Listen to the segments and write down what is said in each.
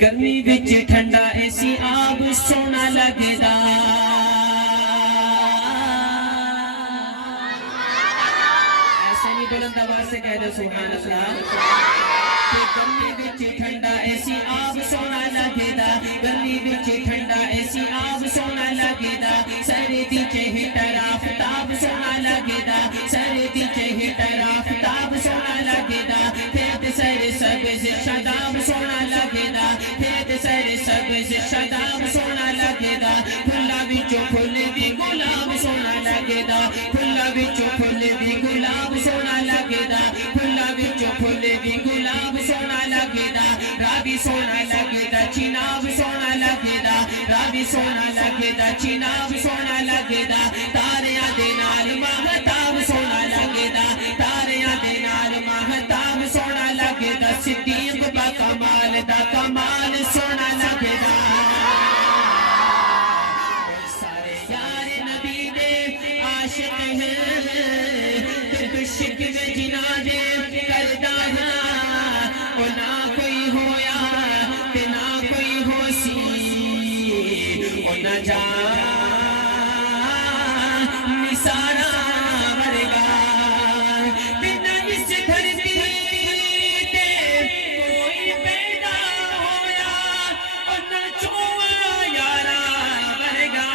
گرمی وچ ٹھنڈا ایسی آب سونا لگدا ایسے نہیں بلند آواز سے کہہ دو سبحان اللہ گرمی وچ ٹھنڈا ایسی آب سونا لگدا گرمی وچ ٹھنڈا ایسی آب سونا لگدا سردی چ ہٹر آفتاب سونا لگدا سردی چ ہٹر آفتاب سونا لگدا پھر سر سبز شاداب سونا لگدا پھر سر سبز شاداب سونا لگدا پھلا وچوں پھل بھی گلاب سونا لگدا پھلا وچوں پھل بھی گلاب سونا لگدا پھلا وچوں پھل بھی گلاب سونا لگدا راوی سونا لگدا چناب سونا لگدا راوی سونا لگدا چناب سونا لگدا تاریاں دے نال مہتاب سونا لگدا تاریاں دے نال مہتاب سونا لگدا صدیق با کمال دا کمال سونا لگدا سارے یار نبی دے عاشق ہیں عشق میں جنا دے کردا ہاں او نہ کوئی ہویا تے نہ کوئی ہو سی او نہ جا نثارا ورگا تے نہ اس دھرتی تے کوئی پیدا ہویا او نہ چوما یارا ورگا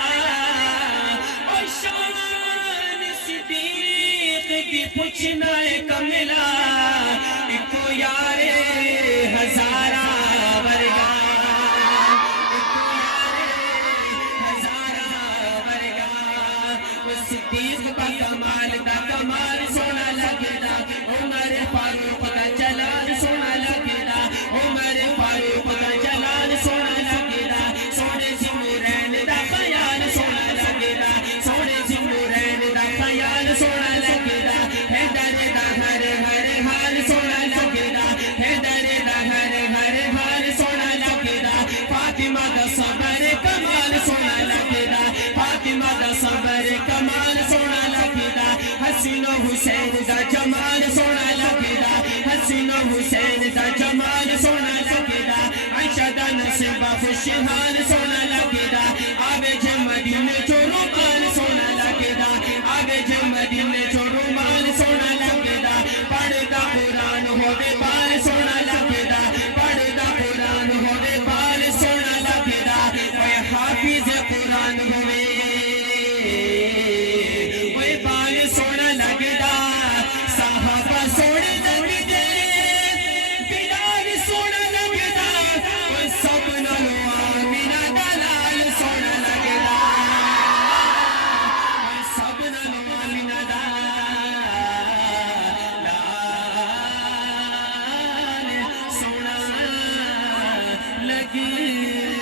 او شان صدیق دی پوچھنا ہے کملا ایکو یار ہزارہ ورگا ایکو یار ہزارہ ورگا وہ صدیق با کمال دا کمال سونا لگدا عمر فاروق دا جلال سونا لگدا عمر فاروق دا جلال سونا لگدا سونے ذنورین دا خیال سونا لگدا سونے ذنورین دا خیال سونا لگدا حیدر دا ہر ہر حال سونا لگدا حیدر دا ہر ہر حال سونا لگدا فاطمہ دا صبر کمال سونا لگدا فاطمہ دا صبر کمال سونا لگدا حسین و حسین دا جمال سونا لگدا حسین و حسین دا جمال سونا لگدا عائشہ دا نصیبہ خوشحال سونا لگدا آوے جے مدینے جو رومال سونا لگدا آوے جے مدینے جو رومال سونا لگدا پڑھدا قرآن ہووے بال سونا لگدا پڑھدا قرآن ہووے بال سونا لگدا اے حافظ قرآن ہووے اے بال سونا لگدا صحابہ سونے لگدے بلال سونا لگدا اے سب نالوں آمینہ دلال سونا لگدا اے سب نالوں آمینہ دلال سونا لگدا